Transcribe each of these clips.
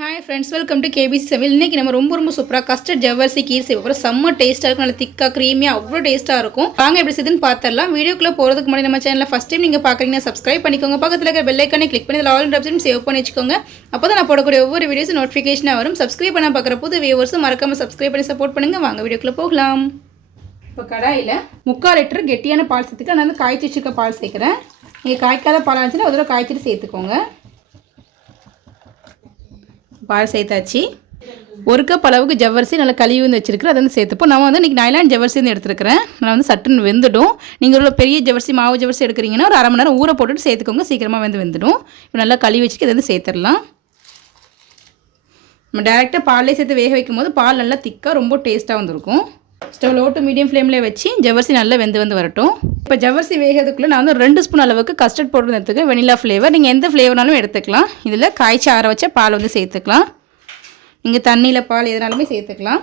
Hi friends, welcome to KBC சமையல். இன்றைக்கி நம்ம ரொம்ப சூப்பராக கஸ்டர்ட் ஜவ்வரிசி கீர் செய்ய போகிறோம். செம்ம டேஸ்ட்டாக இருக்கும், நல்லா திக்காக க்ரீமியாக அவ்வளோ டேஸ்ட்டாக இருக்கும். வாங்க எப்படி செய்யுதுன்னு பார்த்துடலாம். வீடியோக்குள்ளே போகிறதுக்கு முன்னாடி நம்ம சேனலில் ஃபஸ்ட் டைம் நீங்கள் பார்க்குறீங்கன்னா சப்ஸ்கிரைப் பண்ணிக்கோங்க. பக்கத்தில் இருக்கிற பெல் ஐக்கானே கிளிக் பண்ணி அதில் ஆல் ஆப்ஷன் சேவ் பண்ணி வச்சுக்கோங்க. அப்போ தான் நான் போடக்கூடிய ஒவ்வொரு வீடியோஸும் நோட்டிஃபிகேஷனாக வரும். சப்ஸ்கிரைப் பண்ண பார்க்குற புது வியூவர்ஸும் மறக்காமல் சப்ஸ்கிரைப் பண்ணி சப்போர்ட் பண்ணுங்கள். வாங்க வீடியோக்குள்ளே போகலாம். இப்போ கடாயில் 3/4 லிட்டர் கெட்டியான பால் சேர்த்துக்க நான் வந்து காய்ச்சி வச்சுருக்க பால் சேர்க்குறேன். நீங்கள் காய்க்காத பால் இருந்துச்சுன்னா ஒரு தடவை காய்ச்சிட்டு சேர்த்துக்கோங்க. பால் சேர்த்தாச்சு. 1 கப் அளவுக்கு ஜவ்வரிசி நல்லா கழுவி வந்து வச்சுருக்கிறேன். அதை வந்து சேர்த்துப்போம். நான் வந்து இன்றைக்கி நைலான் ஜவ்வரிசி வந்து எடுத்துருக்கிறேன். நான் வந்து சட்டுன்னு வெந்துடும். நீங்கள் ஒரு பெரிய ஜவ்வரிசி மாவு ஜவ்வரிசி எடுக்கிறீங்கன்னா ஒரு 1/2 மணி நேரம் ஊற போட்டுட்டு சேர்த்துக்கோங்க. சீக்கிரமாக வெந்துடும். இப்போ நல்லா கழுவி வச்சுட்டு இதை வந்து சேர்த்துடலாம். நம்ம டேரெக்டாக பாலே சேர்த்து வேக வைக்கும் போது பால் நல்லா திக்காக ரொம்ப டேஸ்ட்டாக வந்துருக்கும். ஸ்டவ் லோ டு மீடியம் ஃப்ளேமில் வச்சு ஜவ்வரிசி நல்லா வெந்து வரட்டும். இப்போ ஜவ்வரிசி வேகிறதுக்குள்ளே நான் வந்து 2 ஸ்பூன் அளவுக்கு கஸ்டர்ட் பவுடர் எடுத்துக்கேன். Vanilla flavour. நீங்கள் எந்த ஃப்ளேவர்னாலும் எடுத்துக்கலாம். இதில் காய்ச்சி ஆற வச்ச பால் வந்து சேர்த்துக்கலாம். நீங்கள் தண்ணியில் பால் எதனாலுமே சேர்த்துக்கலாம்.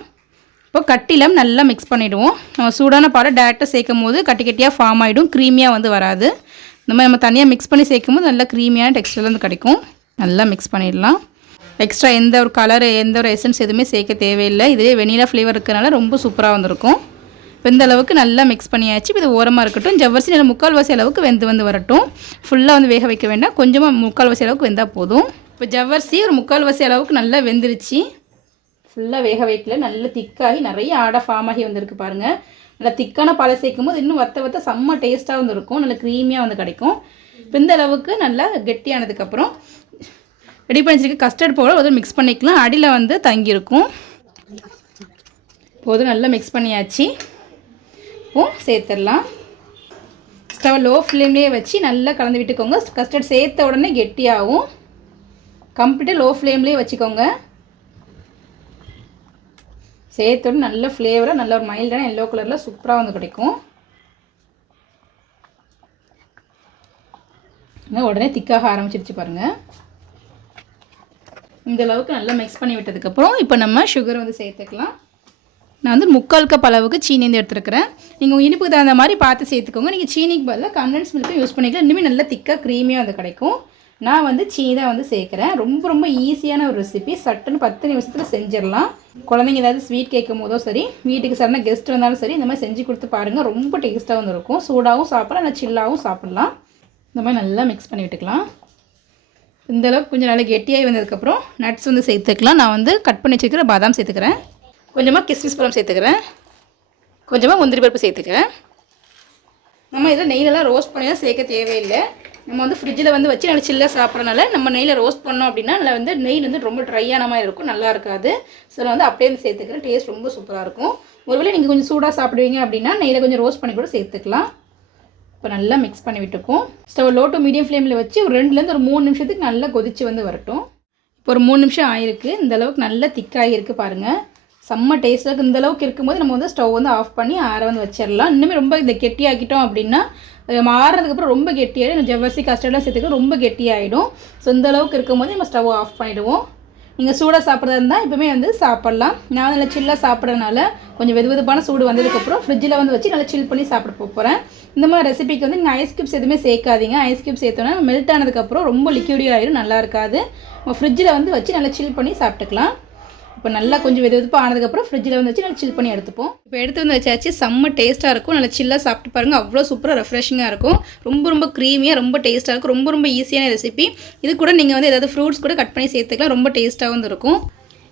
இப்போ கட்டிலாம் நல்லா மிக்ஸ் பண்ணிவிடுவோம். நம்ம சூடான பாலை டேரெக்டாக சேர்க்கும் போது கட்டி கட்டியாக ஃபார்ம் ஆகிடும், க்ரீமியாக வந்து வராது. இந்த மாதிரி நம்ம தனியாக மிக்ஸ் பண்ணி சேர்க்கும் போது நல்லா க்ரீமியான டெக்ஸ்டர் வந்து கிடைக்கும். நல்லா மிக்ஸ் பண்ணிடலாம். எக்ஸ்ட்ரா எந்த ஒரு கலர் எந்த ஒரு எசன்ஸ் எதுவுமே சேர்க்க தேவையில்லை. இதுவே வெனிலா ஃப்ளேவர் இருக்கிறனால ரொம்ப சூப்பராக வந்திருக்கும். இப்போ இந்த அளவுக்கு நல்லா மிக்ஸ் பண்ணியாச்சு. இது ஓரமாக இருக்கட்டும். ஜவ்வரிசி நல்லா 3/4 அளவுக்கு வந்து வரட்டும். ஃபுல்லாக வந்து வேக வைக்க வேண்டாம், கொஞ்சமாக 3/4 அளவுக்கு வெந்தால் போதும். இப்போ ஜவ்வரிசி ஒரு 3/4 அளவுக்கு நல்லா வெந்துருச்சு. ஃபுல்லாக வேக வைக்கல, நல்லா திக்காகி நிறைய ஆடை ஃபார்ம் ஆகி வந்திருக்கு பாருங்கள். நல்லா திக்கான பாலை சேர்க்கும் போது இன்னும் வத்த செம்ம டேஸ்ட்டாக வந்துருக்கும். நல்லா க்ரீமியாக வந்து கிடைக்கும். இப்போ இந்த அளவுக்கு நல்லா கெட்டியானதுக்கப்புறம் ரெடி பண்ணி வச்சுருக்க கஸ்டர்ட் பவுடர் ஒரு மிக்ஸ் பண்ணிக்கலாம். அடியில் வந்து தங்கியிருக்கும். போதும், நல்லா மிக்ஸ் பண்ணியாச்சு. இப்போது சேர்த்துடலாம். ஸ்டவ் லோ ஃப்ளேம்லேயே வச்சு நல்லா கலந்து விட்டுக்கோங்க. கஸ்டர்ட் சேர்த்த உடனே கெட்டியாகும். கம்ப்ளீட்டாக லோ ஃப்ளேம்லேயே வச்சுக்கோங்க. சேர்த்த உடனே நல்ல ஃப்ளேவராக நல்ல ஒரு மைல்டான எல்லோ கலரில் சூப்பராக வந்து கிடைக்கும். உடனே திக்காக ஆரம்பிச்சிருச்சு பாருங்கள். இந்த அளவுக்கு நல்லா மிக்ஸ் பண்ணி விட்டதுக்கப்புறம் இப்போ நம்ம சுகர் வந்து சேர்த்துக்கலாம். நான் வந்து 3/4 கப் அளவுக்கு சீனி வந்து எடுத்துருக்கிறேன். நீங்கள் இனிப்புக்கு தகுந்த மாதிரி பார்த்து சேர்த்துக்கோங்க. நீங்கள் சீனிக்கு பதிலாக கண்டென்ஸ் மில்க்கும் யூஸ் பண்ணிக்கலாம். இன்னுமே நல்லா திக்காக க்ரீமியாக வந்து கிடைக்கும். நான் வந்து சீனி தான் வந்து சேர்க்குறேன். ரொம்ப ஈஸியான ஒரு ரெசிபி. சட்டுன்னு 10 நிமிஷத்தில் செஞ்சிடலாம். குழந்தைங்க ஏதாவது ஸ்வீட் கேட்கும் போதோ சரி, வீட்டுக்கு சடனாக கெஸ்ட் வந்தாலும் சரி, இந்த மாதிரி செஞ்சு கொடுத்து பாருங்கள். ரொம்ப டேஸ்ட்டாக வந்து இருக்கும். சூடாகவும் சாப்பிடலாம், இல்லை சில்லாகவும் சாப்பிட்லாம். இந்த மாதிரி நல்லா மிக்ஸ் பண்ணி விட்டுக்கலாம். இந்தளவுக்கு கொஞ்சம் நல்லா கெட்டியாகி வந்ததுக்கப்புறம் நட்ஸ் வந்து சேர்த்துக்கலாம். நான் வந்து கட் பண்ணி வச்சுருக்கிற பாதாம் சேர்த்துக்கிறேன். கொஞ்சமாக கிஸ்மிஸ் பழம் சேர்த்துக்கிறேன். கொஞ்சமாக முந்திரி பருப்பு சேர்த்துக்கிறேன். நம்ம இதில் நெய்லெலாம் ரோஸ்ட் பண்ணிலாம் சேர்க்க தேவையில்லை. நம்ம வந்து ஃப்ரிட்ஜில் வந்து வச்சு நல்லா சில்லாக சாப்பிட்றனால நம்ம நெய்யில் ரோஸ்ட் பண்ணோம் அப்படின்னா நல்லா வந்து நெய் வந்து ரொம்ப ட்ரையான மாதிரி இருக்கும், நல்லா இருக்காது. ஸோ நான் வந்து அப்படியே வந்து சேர்த்துக்கிறேன். டேஸ்ட் ரொம்ப சூப்பராக இருக்கும். ஒருவேளை நீங்கள் கொஞ்சம் சூடாக சாப்பிடுவீங்க அப்படின்னா நெய்யில் கொஞ்சம் ரோஸ்ட் பண்ணி கூட சேர்த்துக்கலாம். இப்போ நல்லா மிக்ஸ் பண்ணி விட்டுப்போம். ஸ்டவ் லோ டு மீடியம் ஃப்ளேமில் வச்சு ஒரு 2லேருந்து ஒரு 3 நிமிஷத்துக்கு நல்லா கொதித்து வந்து வரட்டும். இப்போ ஒரு 3 நிமிஷம் ஆகிருக்கு. இந்தளவுக்கு நல்லா திக்காகிருக்கு பாருங்கள். செம்ம டேஸ்ட்டாக இந்தளவுக்கு இருக்கும்போது நம்ம வந்து ஸ்டவ் வந்து ஆஃப் பண்ணி ஆற வந்து வச்சிடலாம். இன்னுமே ரொம்ப இந்த கெட்டியாக்கிட்டோம் அப்படின்னா ஆறுறதுக்கப்புறம் ரொம்ப கெட்டியாகிடும். ஜவ்வரிசி கஸ்டர்ட்லாம் சேர்த்துக்க ரொம்ப கெட்டியாகிடும். ஸோ இந்தளவுக்கு இருக்கும்போது நம்ம ஸ்டவ் ஆஃப் பண்ணிவிடுவோம். நீங்கள் சூடாக சாப்பிட்றதா இருந்தால் இப்போமே வந்து சாப்பிட்லாம். நான் நல்லா சில்லாக சாப்பிட்றதுனால கொஞ்சம் வெதுவெதுப்பான சூடு வந்ததுக்கப்புறம் ஃப்ரிட்ஜில் வந்து வச்சு நல்லா சில் பண்ணி சாப்பிட போகிறேன். இந்த மாதிரி ரெசிபிக்கு வந்து நீங்கள் ஐஸ் கியூப்ஸ் எதுவுமே சேர்க்காதீங்க. ஐஸ் கியூப்ஸ் சேர்த்தோன்னா மெல்ட் ஆனதுக்கப்புறம் ரொம்ப லிக்யூடியாக ஆகிடும், நல்லா இருக்காது. ஃப்ரிட்ஜில் வந்து வச்சு நல்லா சில் பண்ணி சாப்பிட்டுக்கலாம். இப்போ நல்லா கொஞ்சம் வெதுவெதுப்பாக ஆனதுக்கப்புறம் ஃப்ரிட்ஜில் வந்து வச்சு நல்லா சில் பண்ணி எடுத்துப்போம். இப்போ எடுத்து வந்து வச்சாச்சு. செம்ம டேஸ்ட்டாக இருக்கும். நல்லா சில்லாக சாப்பிட்டு பாருங்கள். அவ்வளோ சூப்பராக ரெஃப்ரெஷிங்காக இருக்கும். ரொம்ப க்ரீமியாக ரொம்ப டேஸ்ட்டாக இருக்கும். ரொம்ப ஈஸியான ரெசிபி. இது கூட நீங்கள் வந்து ஏதாவது ஃப்ரூட்ஸ் கூட கட் பண்ணி சேர்த்துக்கலாம். ரொம்ப டேஸ்ட்டாக வந்து இருக்கும்.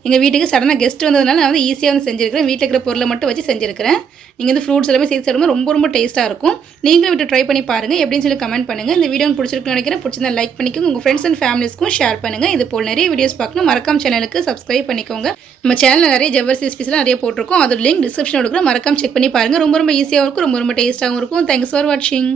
எங்கள் வீட்டுக்கு சடனாக கெஸ்ட் வந்ததுனால நான் வந்து ஈஸியாக வந்து செஞ்சுருக்கிறேன். வீட்டில் இருக்கிற பொருளை மட்டும் வச்சு செஞ்சுருக்கிறேன். நீங்கள் வந்து ஃப்ரூட்ஸ் எல்லாமே சேர்த்து சாப்பிடும்போது ரொம்ப டேஸ்ட்டாக இருக்கும். நீங்களும் வீட்டு ட்ரை பண்ணி பாருங்கள். எப்படின்னு சொல்லி கமெண்ட் பண்ணுங்கள். இந்த வீடியோ பிடிச்சிருக்குன்னு நினைக்கிறேன். பிடிச்சிருந்தா லைக் பண்ணிக்கோங்க. உங்கள் ஃப்ரெண்ட்ஸ் அண்ட் ஃபேமிலிஸ்க்கும் ஷேர் பண்ணுங்கள். இது போல் நிறைய வீடியோஸ் பார்க்கணும். மறக்காம சேனலுக்கு சப்ஸ்கிரைப் பண்ணிக்கோங்க. நம்ம சேனலில் நிறைய ஜவ்வரிசி ரெசிபிஸ்லாம் நிறைய போட்டிருக்கோம். அதோட லிங்க் டிஸ்கிரிப்ஷனில் கொடுக்குறேன். மறக்காம செக் பண்ணி பாருங்கள். ரொம்ப ஈஸியாக இருக்கும். ரொம்ப டேஸ்ட்டாகவும் இருக்கும். தேங்க்ஸ் ஃபார் வாட்சிங்.